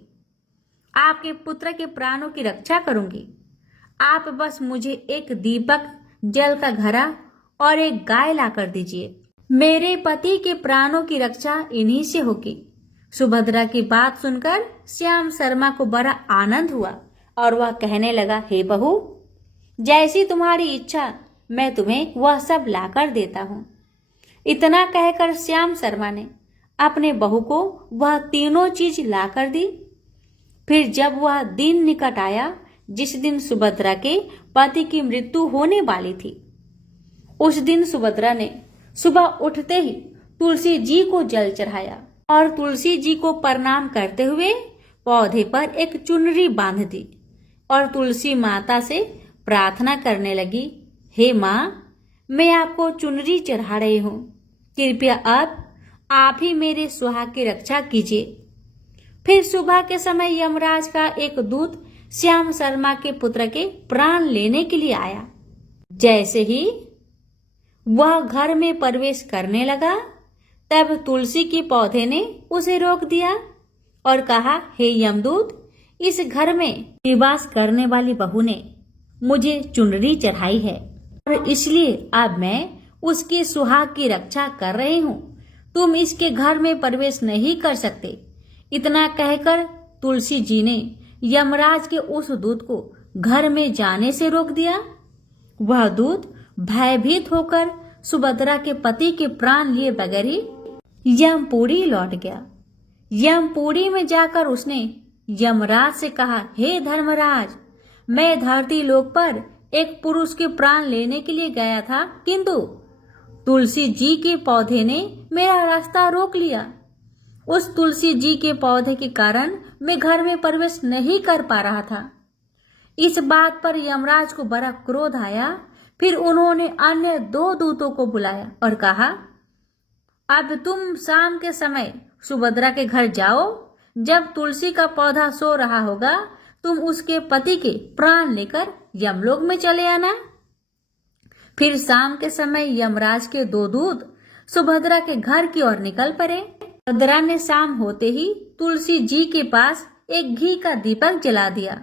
आपके पुत्र के प्राणों की रक्षा करूंगी। आप बस मुझे एक दीपक, जल का घड़ा और एक गाय ला कर दीजिए। मेरे पति के प्राणों की रक्षा इन्हीं से होगी। सुभद्रा की बात सुनकर श्याम शर्मा को बड़ा आनंद हुआ और वह कहने लगा, हे बहू, जैसी तुम्हारी इच्छा, मैं तुम्हें वह सब लाकर देता हूँ। इतना कहकर श्याम शर्मा ने अपने बहू को वह तीनों चीज लाकर दी। फिर जब वह दिन निकट आया जिस दिन सुभद्रा के पति की मृत्यु होने वाली थी, उस दिन सुभद्रा ने सुबह उठते ही तुलसी जी को जल चढ़ाया और तुलसी जी को प्रणाम करते हुए पौधे पर एक चुनरी बांध दी और तुलसी माता से प्रार्थना करने लगी, हे माँ, मैं आपको चुनरी चढ़ा रही हूँ, कृपया अब आप ही मेरे सुहाग की रक्षा कीजिए। फिर सुबह के समय यमराज का एक दूत श्याम शर्मा के पुत्र के प्राण लेने के लिए आया। जैसे ही वह घर में प्रवेश करने लगा, तब तुलसी के पौधे ने उसे रोक दिया और कहा, हे यमदूत, इस घर में निवास करने वाली बहू ने मुझे चुनरी चढ़ाई है और इसलिए अब मैं उसके सुहाग की रक्षा कर रही हूँ। तुम इसके घर में प्रवेश नहीं कर सकते। इतना कहकर तुलसी जी ने यमराज के उस दूत को घर में जाने से रोक दिया। वह दूत भयभीत होकर सुभद्रा के पति के प्राण लिए बगैर ही यमपुरी लौट गया। यमपुरी में जाकर उसने यमराज से कहा, हे धर्मराज, मैं धरती लोक पर एक पुरुष के प्राण लेने के लिए गया था, किंतु तुलसी जी के पौधे ने मेरा रास्ता रोक लिया। उस तुलसी जी के पौधे के कारण मैं घर में प्रवेश नहीं कर पा रहा था। इस बात पर यमराज को बड़ा क्रोध आया। फिर उन्होंने अन्य 2 दूतों को बुलाया और कहा, अब तुम शाम के समय सुभद्रा के घर जाओ। जब तुलसी का पौधा सो रहा होगा, तुम उसके पति के प्राण लेकर यमलोक में चले आना। फिर शाम के समय यमराज के 2 दूत सुभद्रा के घर की ओर निकल पड़े। सुभद्रा ने शाम होते ही तुलसी जी के पास एक घी का दीपक जला दिया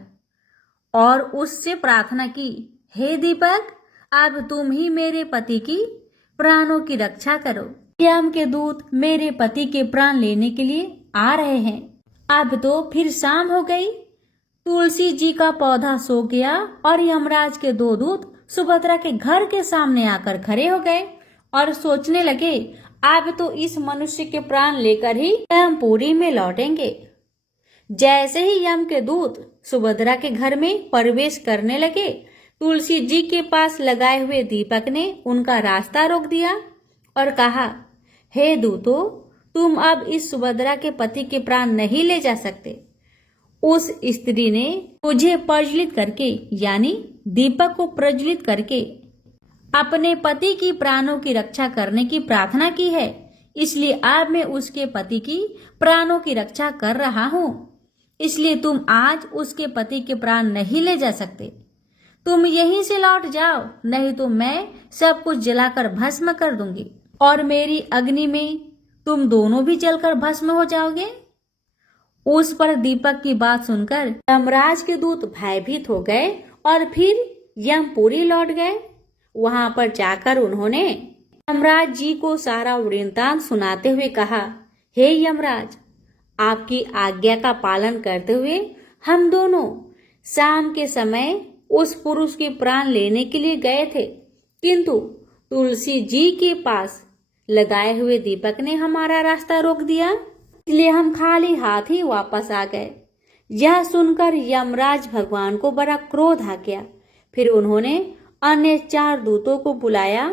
और उससे प्रार्थना की, हे दीपक, अब तुम ही मेरे पति की प्राणों की रक्षा करो। यम के दूत मेरे पति के प्राण लेने के लिए आ रहे हैं। अब तो फिर शाम हो गई। तुलसी जी का पौधा सो गया और यमराज के 2 दूत सुभद्रा के घर के सामने आकर खड़े हो गए और सोचने लगे, अब तो इस मनुष्य के प्राण लेकर ही यमपुरी में लौटेंगे। जैसे ही यम के दूत सुभद्रा के घर में प्रवेश करने लगे, तुलसी जी के पास लगाए हुए दीपक ने उनका रास्ता रोक दिया और कहा, हे दूतों, तुम अब इस सुभद्रा के पति के प्राण नहीं ले जा सकते। उस स्त्री ने मुझे प्रज्वलित करके, यानी दीपक को प्रज्वलित करके, अपने पति की प्राणों की रक्षा करने की प्रार्थना की है, इसलिए अब मैं उसके पति की प्राणों की रक्षा कर रहा हूँ। इसलिए तुम आज उसके पति के प्राण नहीं ले जा सकते। तुम यहीं से लौट जाओ, नहीं तो मैं सब कुछ जलाकर भस्म कर दूंगी और मेरी अग्नि में तुम दोनों भी जलकर भस्म हो जाओगे। उस पर दीपक की बात सुनकर यमराज के दूत भयभीत हो गए और फिर यमपुरी लौट गए। वहां पर जाकर उन्होंने यमराज जी को सारा वृत्तांत सुनाते हुए कहा, हे यमराज, आपकी आज्ञा का पालन करते हुए हम दोनों शाम के समय उस पुरुष के प्राण लेने के लिए गए थे, किंतु तुलसी जी के पास लगाए हुए दीपक ने हमारा रास्ता रोक दिया, इसलिए हम खाली हाथ ही वापस आ गए। यह सुनकर यमराज भगवान को बड़ा क्रोध आ गया। फिर उन्होंने अन्य 4 दूतों को बुलाया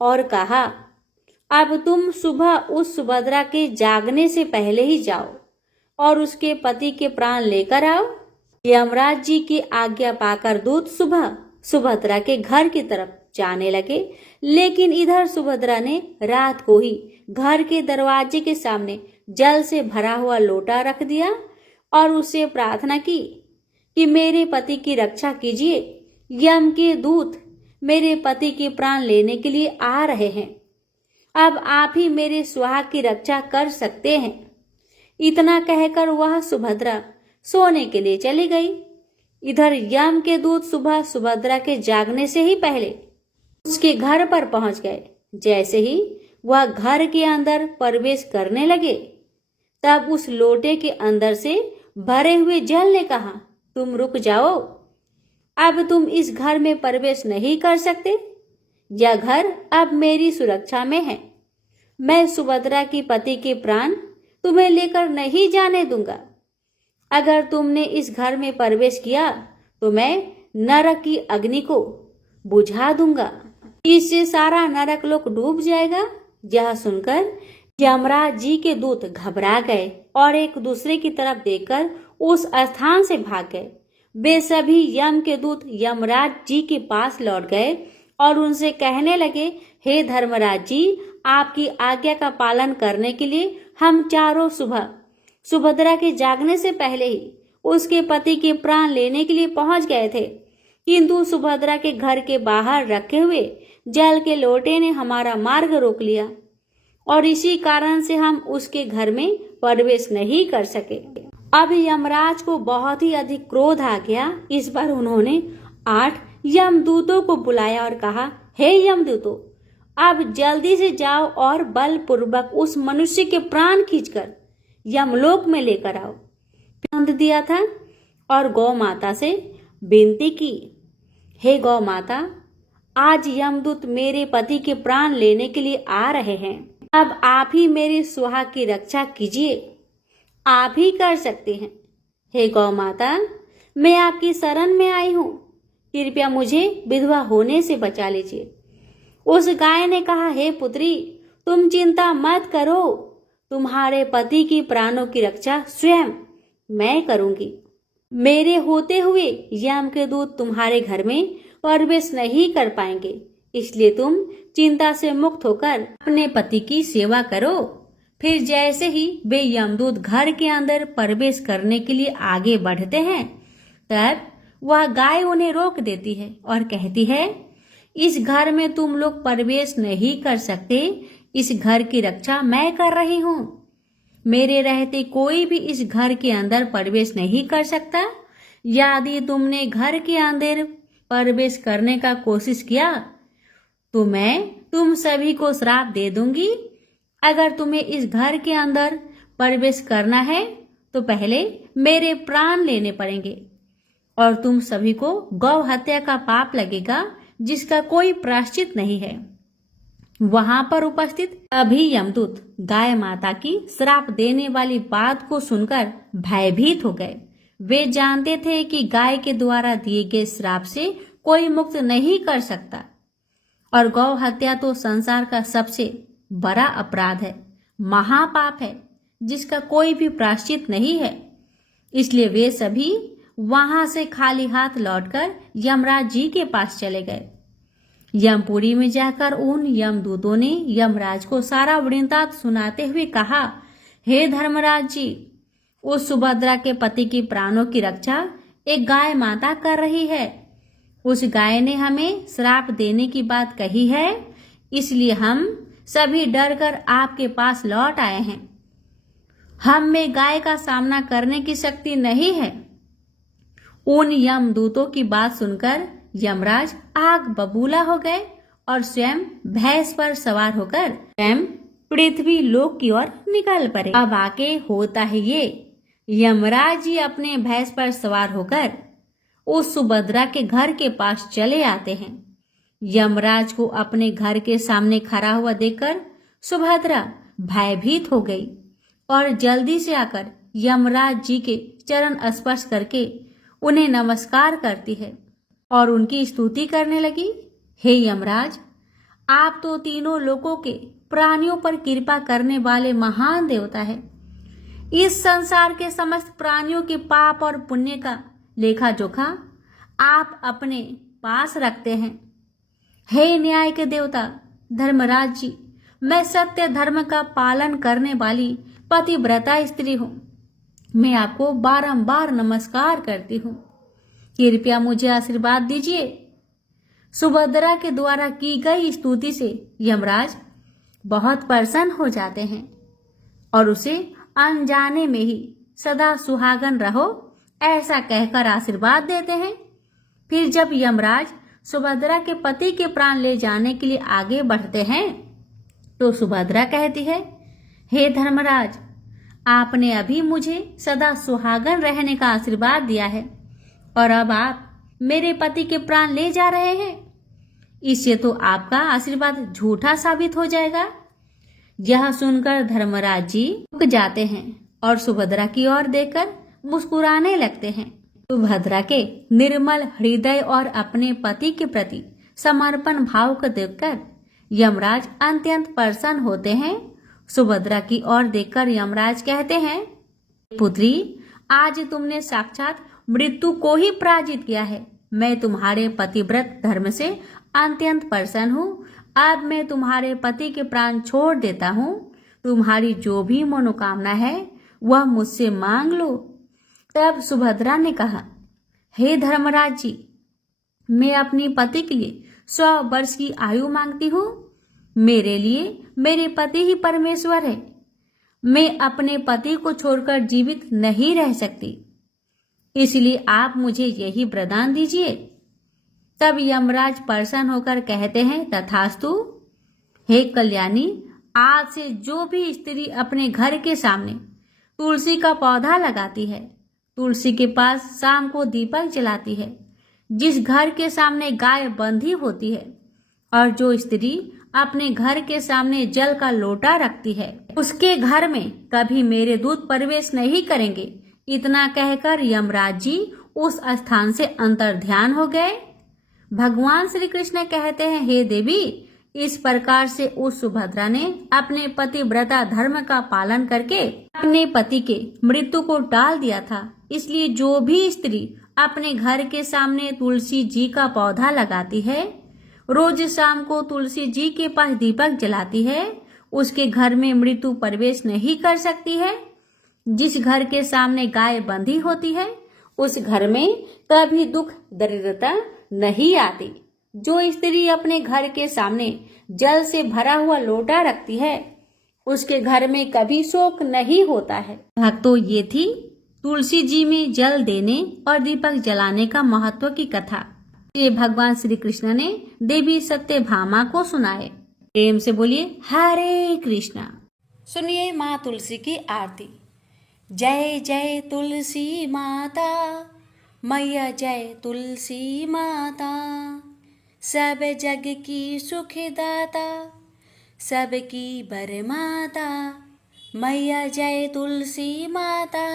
और कहा, अब तुम सुबह उस सुभद्रा के जागने से पहले ही जाओ और उसके पति के प्राण लेकर आओ। यमराज जी की आज्ञा पाकर दूत सुबह सुभद्रा के घर की तरफ जाने लगे, लेकिन इधर सुभद्रा ने रात को ही घर के दरवाजे के सामने जल से भरा हुआ लोटा रख दिया और उससे प्रार्थना की कि मेरे पति की रक्षा कीजिए, यम के दूत मेरे पति के प्राण लेने के लिए आ रहे हैं, अब आप ही मेरे सुहाग की रक्षा कर सकते हैं। इतना कहकर वह सुभद्रा सोने के लिए चली गई। इधर यम के दूत सुबह सुभद्रा के जागने से ही पहले उसके घर पर पहुंच गए। जैसे ही वह घर के अंदर प्रवेश करने लगे, तब उस लोटे के अंदर से भरे हुए जल ने कहा, तुम रुक जाओ, अब तुम इस घर में प्रवेश नहीं कर सकते। यह घर अब मेरी सुरक्षा में है। मैं सुभद्रा की पति के प्राण तुम्हें लेकर नहीं जाने दूंगा। अगर तुमने इस घर में प्रवेश किया तो मैं नरक की अग्नि को बुझा दूंगा, इससे सारा नरक लोक डूब जाएगा। यह सुनकर यमराज जी के दूत घबरा गए और एक दूसरे की तरफ देखकर उस स्थान से भाग गए। वे सभी यम के दूत यमराज जी के पास लौट गए और उनसे कहने लगे, हे धर्मराज जी, आपकी आज्ञा का पालन करने के लिए हम चारों सुबह सुभद्रा के जागने से पहले ही उसके पति के प्राण लेने के लिए पहुंच गए थे, किंतु सुभद्रा के घर के बाहर रखे हुए जल के लोटे ने हमारा मार्ग रोक लिया और इसी कारण से हम उसके घर में प्रवेश नहीं कर सके। अब यमराज को बहुत ही अधिक क्रोध आ गया। इस बार उन्होंने 8 यमदूतों को बुलाया और कहा, हे यमदूतों, अब जल्दी से जाओ और बलपूर्वक उस मनुष्य के प्राण खींचकर यमलोक में लेकर आओ। बंद दिया था और गौ माता से विनती की, हे गौ माता, आज यमदूत मेरे पति के प्राण लेने के लिए आ रहे हैं, अब आप ही मेरे सुहाग की रक्षा कीजिए, आप ही कर सकते हैं। हे गौ माता, मैं आपकी शरण में आई हूँ, कृपया मुझे विधवा होने से बचा लीजिए। उस गाय ने कहा, हे पुत्री, तुम चिंता मत करो, तुम्हारे पति की प्राणों की रक्षा स्वयं मैं करूंगी। मेरे होते हुए यम के दूत तुम्हारे घर में प्रवेश नहीं कर पाएंगे, इसलिए तुम चिंता से मुक्त होकर अपने पति की सेवा करो। फिर जैसे ही वे यमदूत घर के अंदर प्रवेश करने के लिए आगे बढ़ते हैं, तब वह गाय उन्हें रोक देती है और कहती है, इस घर में तुम लोग प्रवेश नहीं कर सकते, इस घर की रक्षा मैं कर रही हूँ। मेरे रहते कोई भी इस घर के अंदर प्रवेश नहीं कर सकता। यदि तुमने घर के अंदर प्रवेश करने का कोशिश किया तो मैं तुम सभी को श्राप दे दूंगी। अगर तुम्हें इस घर के अंदर प्रवेश करना है तो पहले मेरे प्राण लेने पड़ेंगे और तुम सभी को गौ हत्या का पाप लगेगा, जिसका कोई प्रायश्चित नहीं है। वहां पर उपस्थित अभी यमदूत गाय माता की श्राप देने वाली बात को सुनकर भयभीत हो गए। वे जानते थे कि गाय के द्वारा दिए गए श्राप से कोई मुक्त नहीं कर सकता और गौ हत्या तो संसार का सबसे बड़ा अपराध है, महापाप है, जिसका कोई भी प्रायश्चित नहीं है। इसलिए वे सभी वहां से खाली हाथ लौटकर यमराज जी के पास चले गए। यमपुरी में जाकर उन यमदूतों ने यमराज को सारा वृत्तांत सुनाते हुए कहा, हे धर्मराज जी, उस सुभद्रा के पति की प्राणों की रक्षा एक गाय माता कर रही है। उस गाय ने हमें श्राप देने की बात कही है, इसलिए हम सभी डर कर आपके पास लौट आए हैं। हम में गाय का सामना करने की शक्ति नहीं है। उन यमदूतों की बात सुनकर यमराज आग बबूला हो गए और स्वयं भैंस पर सवार होकर स्वयं पृथ्वी लोक की ओर निकल पड़े। अब आके होता है ये, यमराज जी अपने भैंस पर सवार होकर उस सुभद्रा के घर के पास चले आते हैं। यमराज को अपने घर के सामने खड़ा हुआ देखकर सुभद्रा भयभीत हो गई और जल्दी से आकर यमराज जी के चरण स्पर्श करके उन्हें नमस्कार करती है और उनकी स्तुति करने लगी। हे यमराज, आप तो तीनों लोगों के प्राणियों पर कृपा करने वाले महान देवता हैं। इस संसार के समस्त प्राणियों के पाप और पुण्य का लेखा जोखा आप अपने पास रखते हैं। हे न्याय के देवता धर्मराज जी, मैं सत्य धर्म का पालन करने वाली पतिव्रता स्त्री हूँ। मैं आपको बारंबार नमस्कार करती हूँ। कृपया मुझे आशीर्वाद दीजिए। सुभद्रा के द्वारा की गई स्तुति से यमराज बहुत प्रसन्न हो जाते हैं और उसे अनजाने में ही सदा सुहागन रहो ऐसा कहकर आशीर्वाद देते हैं। फिर जब यमराज सुभद्रा के पति के प्राण ले जाने के लिए आगे बढ़ते हैं तो सुभद्रा कहती है, हे धर्मराज, आपने अभी मुझे सदा सुहागन रहने का आशीर्वाद दिया है और अब आप मेरे पति के प्राण ले जा रहे हैं। इससे तो आपका आशीर्वाद झूठा साबित हो जाएगा। यह सुनकर धर्मराज जी रुक जाते हैं और सुभद्रा की ओर देखकर मुस्कुराने लगते हैं। सुभद्रा के निर्मल हृदय और अपने पति के प्रति समर्पण भाव को देखकर यमराज अत्यंत प्रसन्न होते हैं। सुभद्रा की ओर देखकर यमराज कहते हैं, पुत्री, आज तुमने साक्षात मृत्यु को ही पराजित किया है। मैं तुम्हारे पतिव्रत धर्म से अत्यंत प्रसन्न हूँ। अब मैं तुम्हारे पति के प्राण छोड़ देता हूँ। तुम्हारी जो भी मनोकामना है वह मुझसे मांग लो। तब सुभद्रा ने कहा, हे धर्मराज जी, मैं अपने पति के लिए 100 वर्ष की आयु मांगती हूँ। मेरे लिए मेरे पति ही परमेश्वर है। मैं अपने पति को छोड़कर जीवित नहीं रह सकती, इसलिए आप मुझे यही वरदान दीजिए। तब यमराज प्रसन्न होकर कहते हैं, तथास्तु। हे कल्याणी, आज से जो भी स्त्री अपने घर के सामने तुलसी का पौधा लगाती है, तुलसी के पास शाम को दीपक जलाती है, जिस घर के सामने गाय बंधी होती है और जो स्त्री अपने घर के सामने जल का लोटा रखती है, उसके घर में कभी मेरे दूत प्रवेश नहीं करेंगे। इतना कहकर यमराज जी उस स्थान से अंतर्ध्यान हो गए। भगवान श्री कृष्ण कहते हैं, हे देवी, इस प्रकार से उस सुभद्रा ने अपने पतिव्रता धर्म का पालन करके अपने पति के मृत्यु को टाल दिया था। इसलिए जो भी स्त्री अपने घर के सामने तुलसी जी का पौधा लगाती है, रोज शाम को तुलसी जी के पास दीपक जलाती है, उसके घर में मृत्यु प्रवेश नहीं कर सकती है। जिस घर के सामने गाय बंधी होती है, उस घर में कभी दुख दरिद्रता नहीं आती। जो स्त्री अपने घर के सामने जल से भरा हुआ लोटा रखती है, उसके घर में कभी शोक नहीं होता है। भक्तों, ये थी तुलसी जी में जल देने और दीपक जलाने का महत्व की कथा। ये भगवान श्री कृष्ण ने देवी सत्यभामा को सुनाए। प्रेम से बोलिए हरे कृष्णा। सुनिए माँ तुलसी की आरती। जय जय तुलसी माता, मैया जय तुलसी माता, सब जग की सुखदाता, सबकी बरमाता। मैया जय तुलसी माता,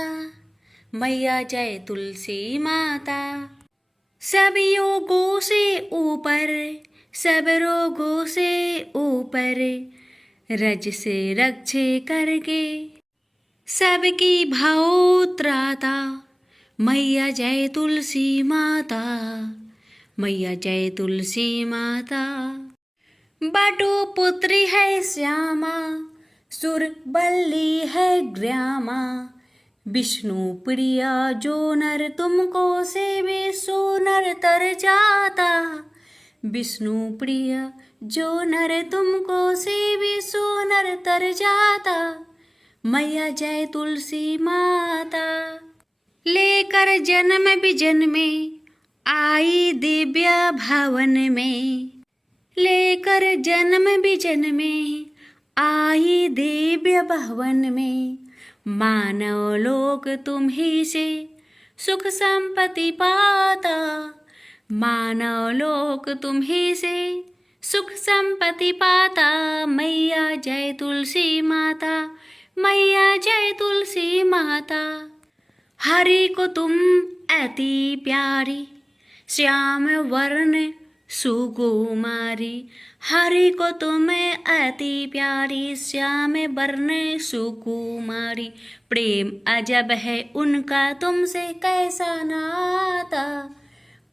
मैया जय तुलसी माता। सब योगों से ऊपर, सब रोगों से ऊपर, रज से रक्षे करके सबकी भाव त्राता। मैया जय तुलसी माता, मैया जय तुलसी माता। बटु पुत्री है श्यामा, सुर बल्ली है ग्रामा, विष्णु प्रिया जो नर तुमको सेवे सो नर तर जाता। विष्णु प्रिया जो नर तुमको सेवे सो नर तर जाता। मैया जय तुलसी माता। लेकर जन्म विजन में आई दिव्य भवन में, लेकर जन्म विजन में आई दिव्य भवन में, मानव लोक तुम ही से सुख संपत्ति पाता। मानव लोक तुम ही से सुख संपत्ति पाता। मैया जय तुलसी माता, मैया जय तुलसी माता। हरि को तुम अति प्यारी, श्याम वर्ण सुकुमारी। हरि को तुम अति प्यारी, श्याम वर्ण सुकुमारी। प्रेम अजब है उनका तुमसे कैसा नाता।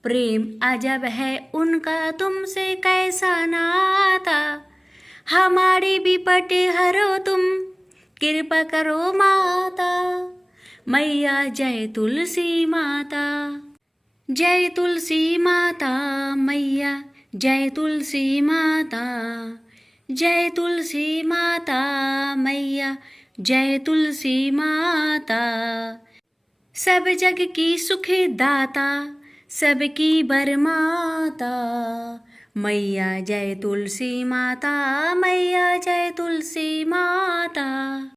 प्रेम अजब है उनका तुमसे कैसा नाता। हमारी विपट हरो तुम, कृपा करो माता। मैया जय तुलसी माता, जय तुलसी माता। मैया जय तुलसी माता, जय तुलसी माता। मैया जय तुलसी माता। सब जग की सुख दाता, सबकी बरमाता। मैया जय तुलसी माता, मैया जय तुलसी माता।